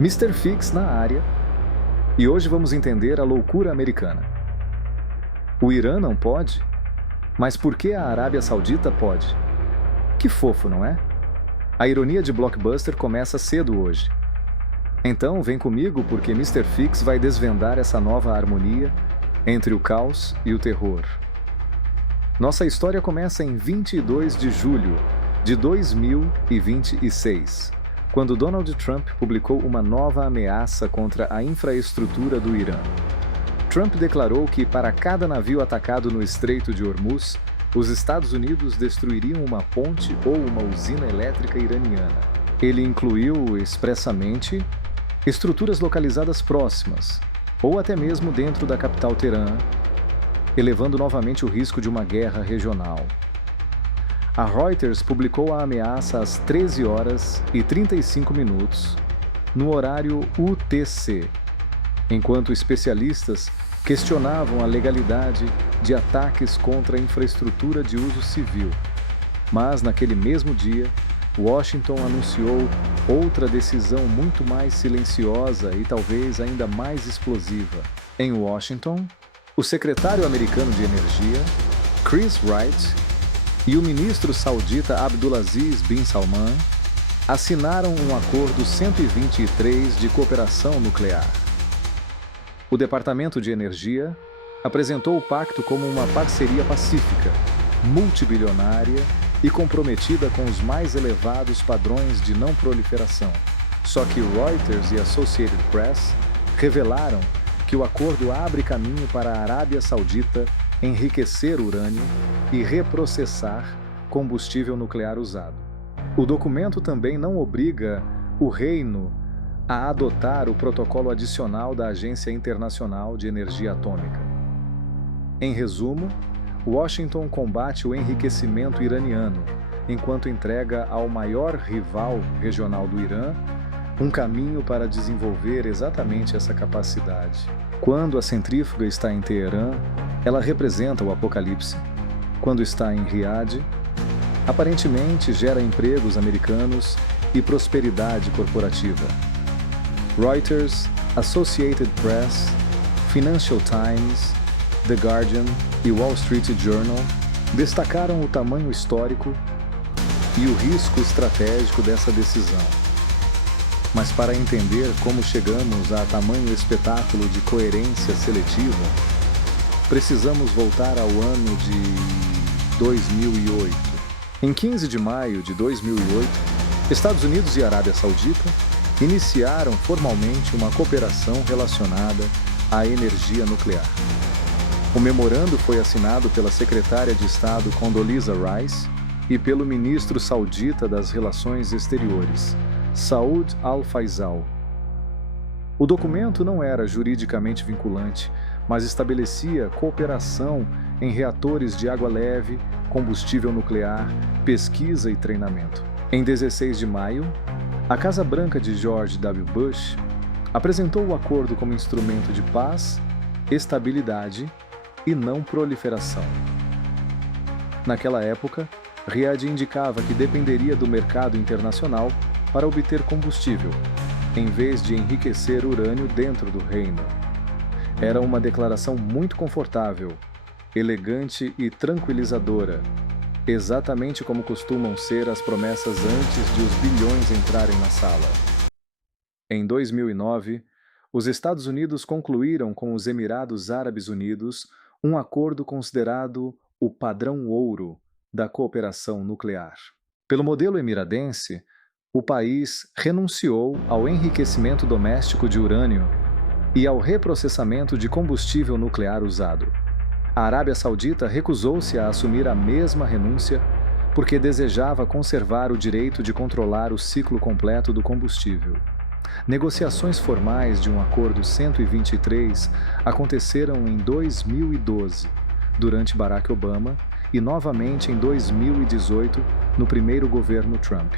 Mister Fix na área, e hoje vamos entender a loucura americana. O Irã não pode? Mas por que a Arábia Saudita pode? Que fofo, não é? A ironia de Blockbuster começa cedo hoje. Então vem comigo porque Mister Fix vai desvendar essa nova harmonia entre o caos e o terror. Nossa história começa em 22 de julho de 2026. Quando Donald Trump publicou uma nova ameaça contra a infraestrutura do Irã. Trump declarou que, para cada navio atacado no Estreito de Hormuz, os Estados Unidos destruiriam uma ponte ou uma usina elétrica iraniana. Ele incluiu expressamente estruturas localizadas próximas, ou até mesmo dentro da capital Teherã, elevando novamente o risco de uma guerra regional. A Reuters publicou a ameaça às 13 horas e 35 minutos, no horário UTC, enquanto especialistas questionavam a legalidade de ataques contra a infraestrutura de uso civil. Mas, naquele mesmo dia, Washington anunciou outra decisão muito mais silenciosa e talvez ainda mais explosiva. Em Washington, o secretário americano de Energia, Chris Wright, e o ministro saudita Abdulaziz bin Salman assinaram um acordo 123 de cooperação nuclear. O Departamento de Energia apresentou o pacto como uma parceria pacífica, multibilionária e comprometida com os mais elevados padrões de não proliferação. Só que Reuters e Associated Press revelaram que o acordo abre caminho para a Arábia Saudita enriquecer urânio e reprocessar combustível nuclear usado. O documento também não obriga o reino a adotar o protocolo adicional da Agência Internacional de Energia Atômica. Em resumo, Washington combate o enriquecimento iraniano, enquanto entrega ao maior rival regional do Irã um caminho para desenvolver exatamente essa capacidade. Quando a centrífuga está em Teherã, ela representa o apocalipse. Quando está em Riad, aparentemente gera empregos americanos e prosperidade corporativa. Reuters, Associated Press, Financial Times, The Guardian e Wall Street Journal destacaram o tamanho histórico e o risco estratégico dessa decisão. Mas para entender como chegamos a tamanho espetáculo de coerência seletiva, precisamos voltar ao ano de 2008. Em 15 de maio de 2008, Estados Unidos e Arábia Saudita iniciaram formalmente uma cooperação relacionada à energia nuclear. O memorando foi assinado pela secretária de Estado Condoleezza Rice e pelo ministro saudita das Relações Exteriores, Saud Al-Faisal. O documento não era juridicamente vinculante, mas estabelecia cooperação em reatores de água leve, combustível nuclear, pesquisa e treinamento. Em 16 de maio, a Casa Branca de George W. Bush apresentou o acordo como instrumento de paz, estabilidade e não proliferação. Naquela época, Riad indicava que dependeria do mercado internacional para obter combustível, em vez de enriquecer urânio dentro do reino. Era uma declaração muito confortável, elegante e tranquilizadora, exatamente como costumam ser as promessas antes de os bilhões entrarem na sala. Em 2009, os Estados Unidos concluíram com os Emirados Árabes Unidos um acordo considerado o padrão ouro da cooperação nuclear. Pelo modelo emiradense, o país renunciou ao enriquecimento doméstico de urânio e ao reprocessamento de combustível nuclear usado. A Arábia Saudita recusou-se a assumir a mesma renúncia porque desejava conservar o direito de controlar o ciclo completo do combustível. Negociações formais de um acordo 123 aconteceram em 2012, durante Barack Obama, e novamente em 2018, no primeiro governo Trump.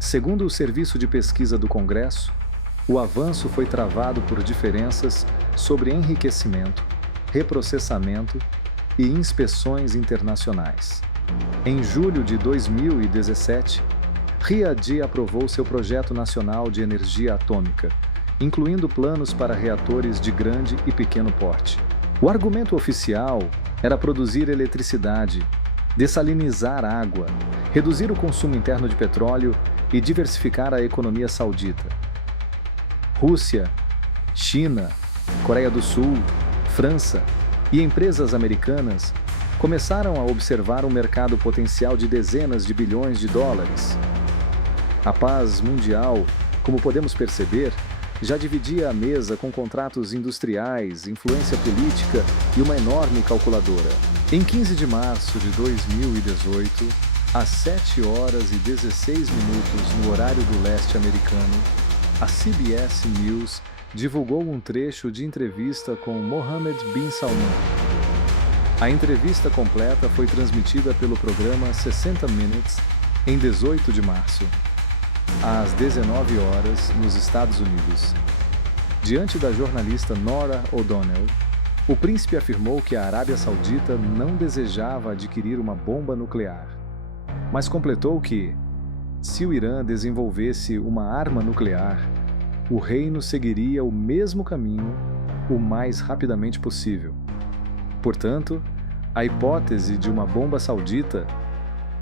Segundo o Serviço de Pesquisa do Congresso, o avanço foi travado por diferenças sobre enriquecimento, reprocessamento e inspeções internacionais. Em julho de 2017, Riyadh aprovou seu projeto nacional de energia atômica, incluindo planos para reatores de grande e pequeno porte. O argumento oficial era produzir eletricidade, dessalinizar água, reduzir o consumo interno de petróleo e diversificar a economia saudita. Rússia, China, Coreia do Sul, França e empresas americanas começaram a observar um mercado potencial de dezenas de bilhões de dólares. A paz mundial, como podemos perceber, já dividia a mesa com contratos industriais, influência política e uma enorme calculadora. Em 15 de março de 2018, às 7 horas e 16 minutos no horário do leste americano, a CBS News divulgou um trecho de entrevista com Mohammed bin Salman. A entrevista completa foi transmitida pelo programa 60 Minutes em 18 de março, às 19 horas, nos Estados Unidos. Diante da jornalista Norah O'Donnell, o príncipe afirmou que a Arábia Saudita não desejava adquirir uma bomba nuclear, mas completou que, se o Irã desenvolvesse uma arma nuclear, o reino seguiria o mesmo caminho o mais rapidamente possível. Portanto, a hipótese de uma bomba saudita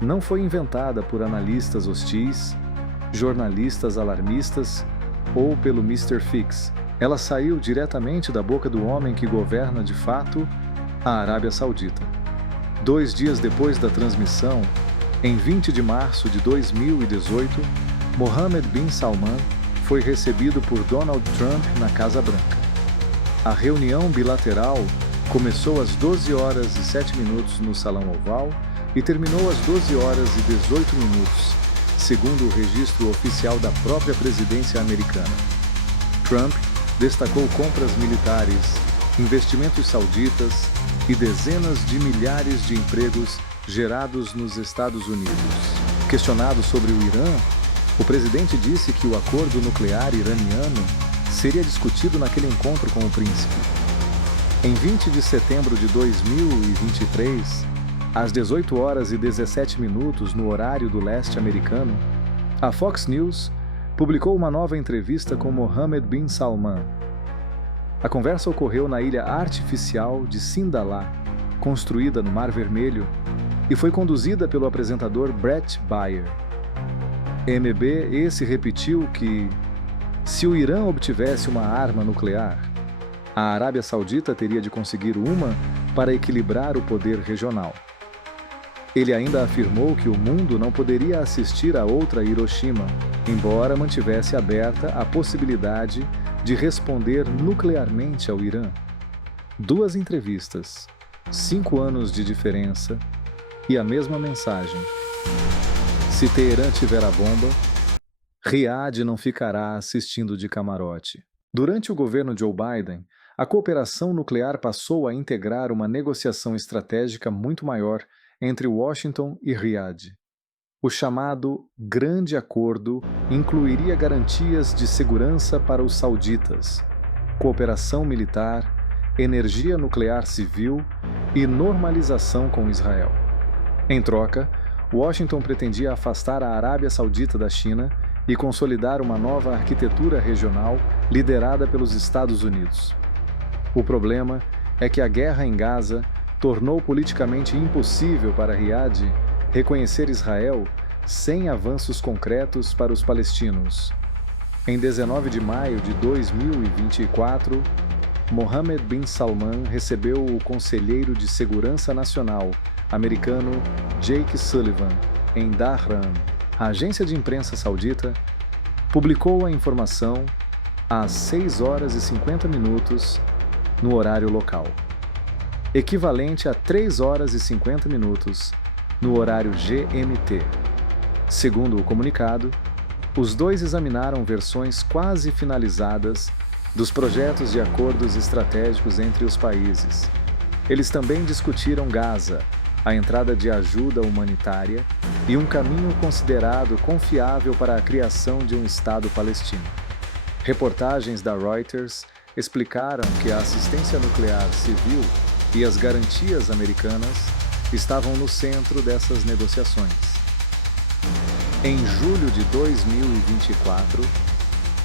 não foi inventada por analistas hostis, jornalistas alarmistas ou pelo Mr. Fix. Ela saiu diretamente da boca do homem que governa de fato a Arábia Saudita. 2 dias depois da transmissão, em 20 de março de 2018, Mohammed bin Salman foi recebido por Donald Trump na Casa Branca. A reunião bilateral começou às 12 horas e 7 minutos no Salão Oval e terminou às 12 horas e 18 minutos, segundo o registro oficial da própria presidência americana. Trump destacou compras militares, investimentos sauditas e dezenas de milhares de empregos gerados nos Estados Unidos. Questionado sobre o Irã, o presidente disse que o acordo nuclear iraniano seria discutido naquele encontro com o príncipe. Em 20 de setembro de 2023, às 18 horas e 17 minutos no horário do leste americano, a Fox News publicou uma nova entrevista com Mohammed bin Salman. A conversa ocorreu na ilha artificial de Sindalah, construída no Mar Vermelho, e foi conduzida pelo apresentador Brett Baier. MB esse repetiu que, se o Irã obtivesse uma arma nuclear, a Arábia Saudita teria de conseguir uma para equilibrar o poder regional. Ele ainda afirmou que o mundo não poderia assistir a outra Hiroshima, embora mantivesse aberta a possibilidade de responder nuclearmente ao Irã. 2 entrevistas, 5 anos de diferença e a mesma mensagem. Se Teherã tiver a bomba, Riyadh não ficará assistindo de camarote. Durante o governo Joe Biden, a cooperação nuclear passou a integrar uma negociação estratégica muito maior entre Washington e Riyadh. O chamado Grande Acordo incluiria garantias de segurança para os sauditas, cooperação militar, energia nuclear civil e normalização com Israel. Em troca, Washington pretendia afastar a Arábia Saudita da China e consolidar uma nova arquitetura regional liderada pelos Estados Unidos. O problema é que a guerra em Gaza tornou politicamente impossível para Riyadh reconhecer Israel sem avanços concretos para os palestinos. Em 19 de maio de 2024, Mohammed bin Salman recebeu o conselheiro de segurança nacional americano Jake Sullivan em Dhahran. A agência de imprensa saudita publicou a informação às 6 horas e 50 minutos no horário local, equivalente a 3 horas e 50 minutos no horário GMT. Segundo o comunicado, os dois examinaram versões quase finalizadas dos projetos de acordos estratégicos entre os países. Eles também discutiram Gaza, a entrada de ajuda humanitária e um caminho considerado confiável para a criação de um Estado palestino. Reportagens da Reuters explicaram que a assistência nuclear civil e as garantias americanas estavam no centro dessas negociações. Em julho de 2024,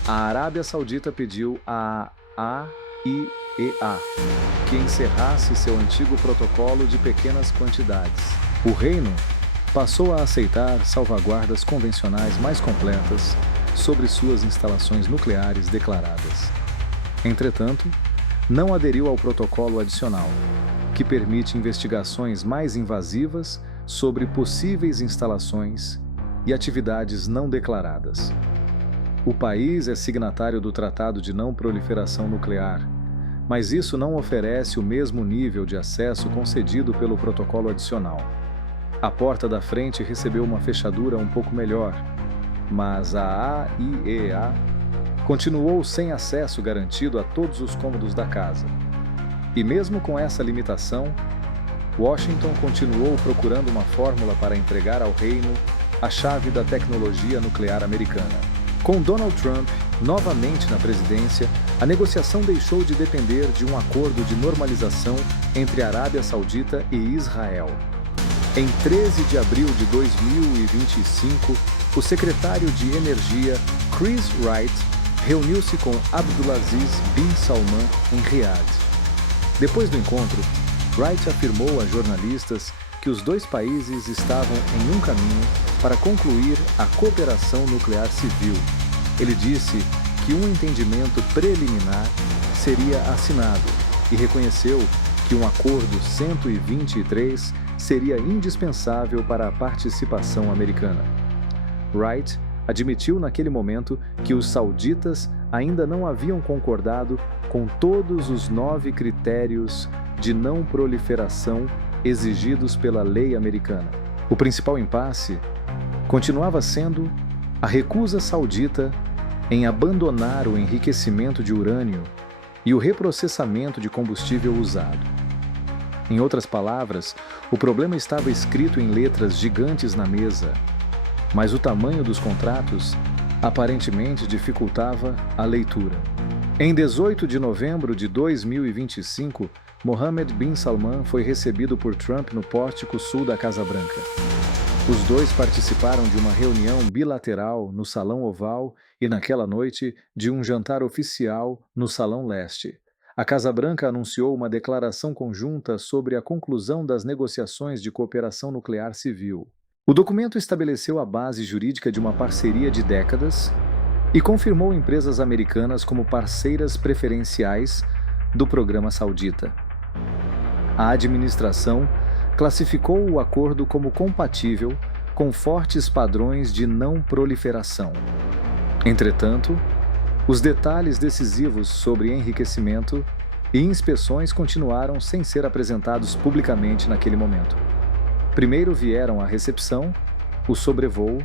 a Arábia Saudita pediu à AIEA que encerrasse seu antigo protocolo de pequenas quantidades. O reino passou a aceitar salvaguardas convencionais mais completas sobre suas instalações nucleares declaradas. Entretanto, não aderiu ao protocolo adicional, que permite investigações mais invasivas sobre possíveis instalações e atividades não declaradas. O país é signatário do Tratado de Não Proliferação Nuclear, mas isso não oferece o mesmo nível de acesso concedido pelo protocolo adicional. A porta da frente recebeu uma fechadura um pouco melhor, mas a AIEA continuou sem acesso garantido a todos os cômodos da casa. E mesmo com essa limitação, Washington continuou procurando uma fórmula para entregar ao reino a chave da tecnologia nuclear americana. Com Donald Trump novamente na presidência, a negociação deixou de depender de um acordo de normalização entre a Arábia Saudita e Israel. Em 13 de abril de 2025, o secretário de Energia, Chris Wright, reuniu-se com Abdulaziz bin Salman em Riad. Depois do encontro, Wright afirmou a jornalistas que os dois países estavam em um caminho para concluir a cooperação nuclear civil. Ele disse que um entendimento preliminar seria assinado e reconheceu que um acordo 123 seria indispensável para a participação americana. Wright admitiu naquele momento que os sauditas ainda não haviam concordado com todos os 9 critérios de não proliferação exigidos pela lei americana. O principal impasse continuava sendo a recusa saudita em abandonar o enriquecimento de urânio e o reprocessamento de combustível usado. Em outras palavras, o problema estava escrito em letras gigantes na mesa, mas o tamanho dos contratos aparentemente dificultava a leitura. Em 18 de novembro de 2025, Mohammed bin Salman foi recebido por Trump no pórtico sul da Casa Branca. Os dois participaram de uma reunião bilateral no Salão Oval e, naquela noite, de um jantar oficial no Salão Leste. A Casa Branca anunciou uma declaração conjunta sobre a conclusão das negociações de cooperação nuclear civil. O documento estabeleceu a base jurídica de uma parceria de décadas e confirmou empresas americanas como parceiras preferenciais do programa saudita. A administração classificou o acordo como compatível com fortes padrões de não proliferação. Entretanto, os detalhes decisivos sobre enriquecimento e inspeções continuaram sem ser apresentados publicamente naquele momento. Primeiro vieram a recepção, o sobrevoo,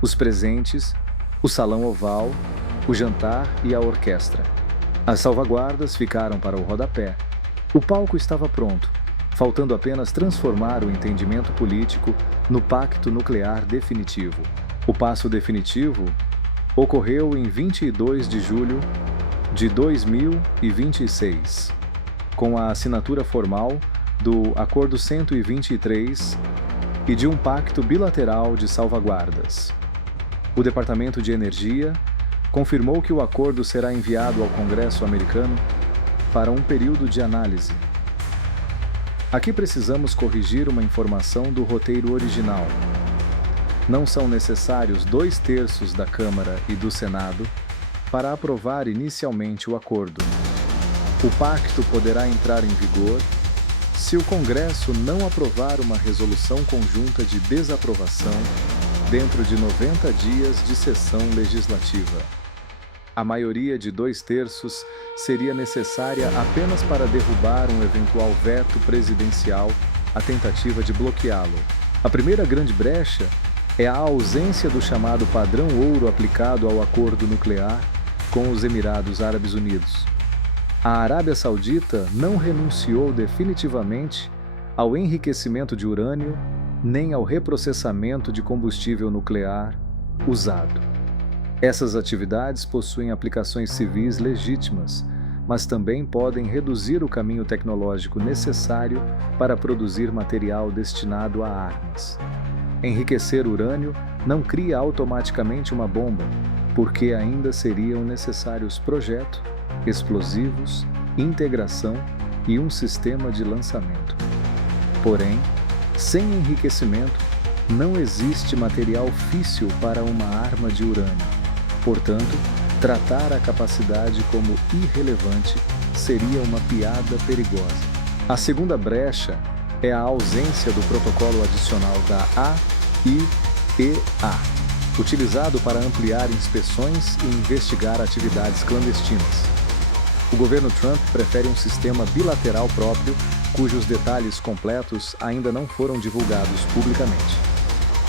os presentes, o salão oval, o jantar e a orquestra. As salvaguardas ficaram para o rodapé. O palco estava pronto, faltando apenas transformar o entendimento político no pacto nuclear definitivo. O passo definitivo ocorreu em 22 de julho de 2026, com a assinatura formal do Acordo 123 e de um pacto bilateral de salvaguardas. O Departamento de Energia confirmou que o acordo será enviado ao Congresso americano para um período de análise. Aqui precisamos corrigir uma informação do roteiro original. Não são necessários 2/3 da Câmara e do Senado para aprovar inicialmente o acordo. O pacto poderá entrar em vigor se o Congresso não aprovar uma resolução conjunta de desaprovação dentro de 90 dias de sessão legislativa. A maioria de 2/3 seria necessária apenas para derrubar um eventual veto presidencial à tentativa de bloqueá-lo. A primeira grande brecha é a ausência do chamado padrão ouro aplicado ao acordo nuclear com os Emirados Árabes Unidos. A Arábia Saudita não renunciou definitivamente ao enriquecimento de urânio nem ao reprocessamento de combustível nuclear usado. Essas atividades possuem aplicações civis legítimas, mas também podem reduzir o caminho tecnológico necessário para produzir material destinado a armas. Enriquecer urânio não cria automaticamente uma bomba, porque ainda seriam necessários projeto, explosivos, integração e um sistema de lançamento. Porém, sem enriquecimento, não existe material físsil para uma arma de urânio. Portanto, tratar a capacidade como irrelevante seria uma piada perigosa. A segunda brecha é a ausência do protocolo adicional da AIEA, utilizado para ampliar inspeções e investigar atividades clandestinas. O governo Trump prefere um sistema bilateral próprio, cujos detalhes completos ainda não foram divulgados publicamente.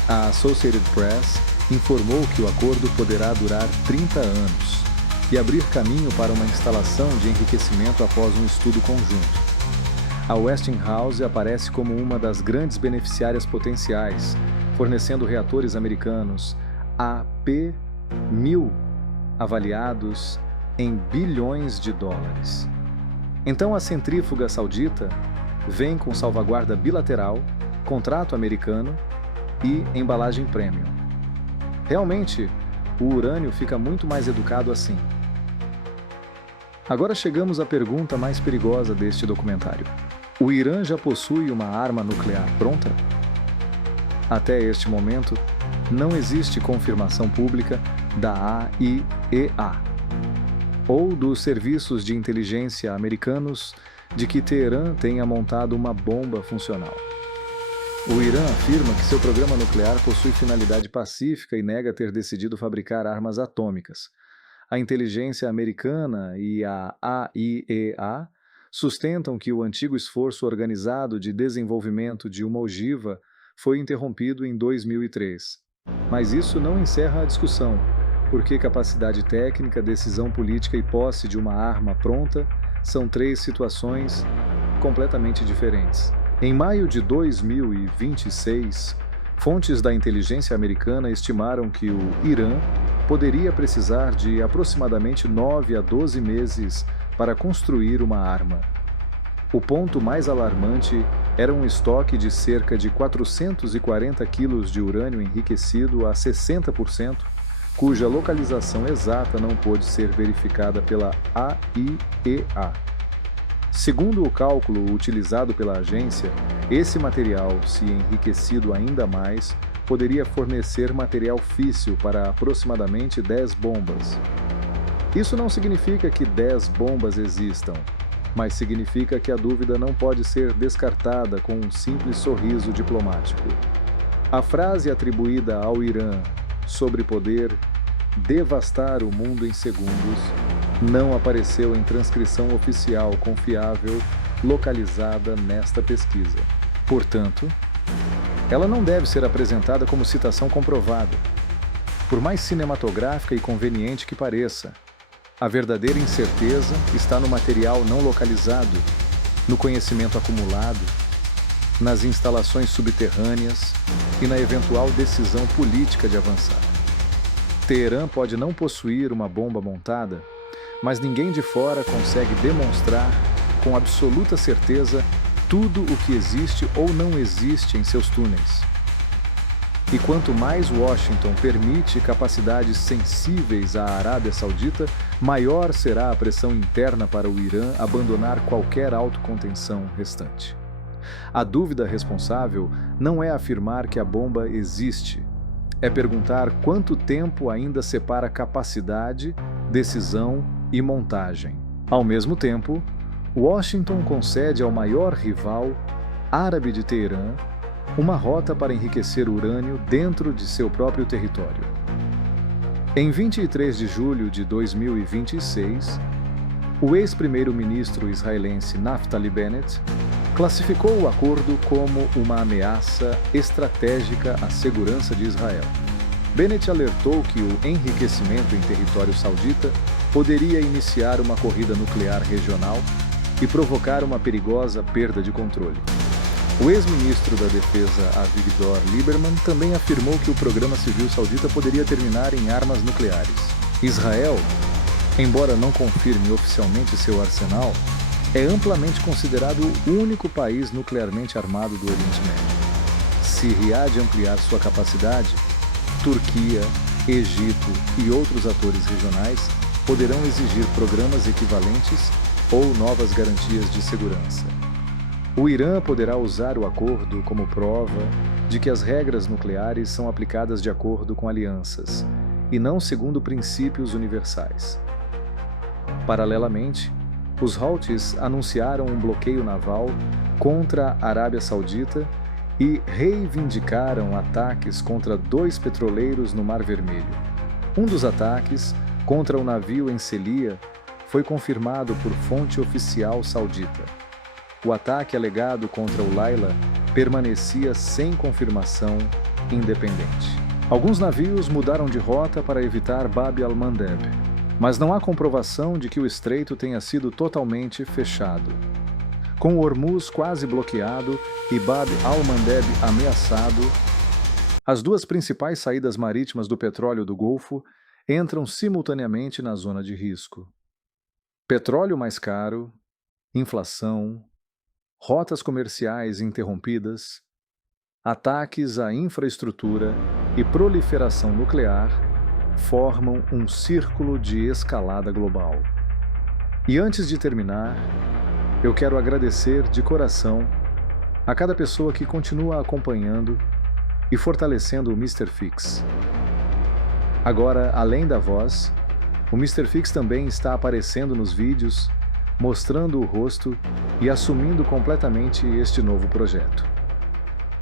A Associated Press informou que o acordo poderá durar 30 anos e abrir caminho para uma instalação de enriquecimento após um estudo conjunto. A Westinghouse aparece como uma das grandes beneficiárias potenciais, fornecendo reatores americanos AP-1000, avaliados em bilhões de dólares. Então a centrífuga saudita vem com salvaguarda bilateral, contrato americano e embalagem premium. Realmente, o urânio fica muito mais educado assim. Agora chegamos à pergunta mais perigosa deste documentário. O Irã já possui uma arma nuclear pronta? Até este momento, não existe confirmação pública da AIEA ou dos serviços de inteligência americanos de que Teherã tenha montado uma bomba funcional. O Irã afirma que seu programa nuclear possui finalidade pacífica e nega ter decidido fabricar armas atômicas. A inteligência americana e a AIEA sustentam que o antigo esforço organizado de desenvolvimento de uma ogiva foi interrompido em 2003. Mas isso não encerra a discussão, porque capacidade técnica, decisão política e posse de uma arma pronta são três situações completamente diferentes. Em maio de 2026, fontes da inteligência americana estimaram que o Irã poderia precisar de aproximadamente 9 a 12 meses para construir uma arma. O ponto mais alarmante era um estoque de cerca de 440 quilos de urânio enriquecido a 60%, cuja localização exata não pôde ser verificada pela AIEA. Segundo o cálculo utilizado pela agência, esse material, se enriquecido ainda mais, poderia fornecer material físsil para aproximadamente 10 bombas. Isso não significa que 10 bombas existam, mas significa que a dúvida não pode ser descartada com um simples sorriso diplomático. A frase atribuída ao Irã sobre poder devastar o mundo em segundos não apareceu em transcrição oficial confiável localizada nesta pesquisa. Portanto, ela não deve ser apresentada como citação comprovada. Por mais cinematográfica e conveniente que pareça, a verdadeira incerteza está no material não localizado, no conhecimento acumulado, nas instalações subterrâneas e na eventual decisão política de avançar. Teherã pode não possuir uma bomba montada, mas ninguém de fora consegue demonstrar com absoluta certeza tudo o que existe ou não existe em seus túneis. E quanto mais Washington permite capacidades sensíveis à Arábia Saudita, maior será a pressão interna para o Irã abandonar qualquer autocontenção restante. A dúvida responsável não é afirmar que a bomba existe, é perguntar quanto tempo ainda separa capacidade, decisão e montagem. Ao mesmo tempo, Washington concede ao maior rival árabe de Teherã uma rota para enriquecer urânio dentro de seu próprio território. Em 23 de julho de 2026, o ex-primeiro-ministro israelense Naftali Bennett classificou o acordo como uma ameaça estratégica à segurança de Israel. Bennett alertou que o enriquecimento em território saudita poderia iniciar uma corrida nuclear regional e provocar uma perigosa perda de controle. O ex-ministro da Defesa Avigdor Lieberman também afirmou que o programa civil saudita poderia terminar em armas nucleares. Israel, embora não confirme oficialmente seu arsenal, é amplamente considerado o único país nuclearmente armado do Oriente Médio. Se Riad ampliar sua capacidade, Turquia, Egito e outros atores regionais poderão exigir programas equivalentes ou novas garantias de segurança. O Irã poderá usar o acordo como prova de que as regras nucleares são aplicadas de acordo com alianças, e não segundo princípios universais. Paralelamente, os Houthis anunciaram um bloqueio naval contra a Arábia Saudita e reivindicaram ataques contra 2 petroleiros no Mar Vermelho. Um dos ataques, contra o navio em Celia, foi confirmado por fonte oficial saudita. O ataque alegado contra o Laila permanecia sem confirmação independente. Alguns navios mudaram de rota para evitar Bab al-Mandeb, mas não há comprovação de que o estreito tenha sido totalmente fechado. Com o Hormuz quase bloqueado e Bab al-Mandeb ameaçado, as 2 principais saídas marítimas do petróleo do Golfo entram simultaneamente na zona de risco. Petróleo mais caro, inflação, rotas comerciais interrompidas, ataques à infraestrutura e proliferação nuclear formam um círculo de escalada global. E antes de terminar, eu quero agradecer de coração a cada pessoa que continua acompanhando e fortalecendo o Mr. Fix. Agora, além da voz, o Mr. Fix também está aparecendo nos vídeos, mostrando o rosto e assumindo completamente este novo projeto.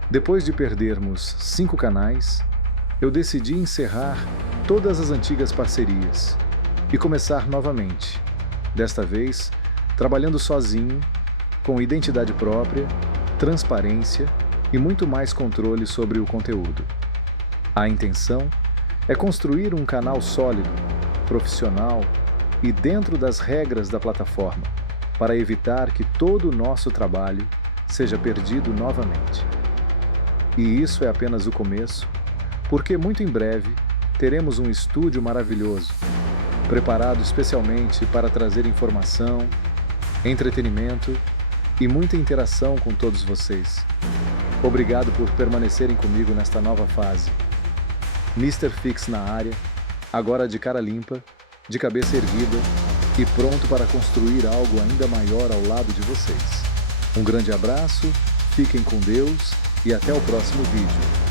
Depois de perdermos 5 canais, eu decidi encerrar todas as antigas parcerias e começar novamente, desta vez trabalhando sozinho, com identidade própria, transparência e muito mais controle sobre o conteúdo. A intenção é construir um canal sólido, profissional e dentro das regras da plataforma, para evitar que todo o nosso trabalho seja perdido novamente. E isso é apenas o começo, porque muito em breve teremos um estúdio maravilhoso, preparado especialmente para trazer informação, entretenimento e muita interação com todos vocês. Obrigado por permanecerem comigo nesta nova fase. Mr. Fix na área, agora de cara limpa, de cabeça erguida e pronto para construir algo ainda maior ao lado de vocês. Um grande abraço, fiquem com Deus e até o próximo vídeo.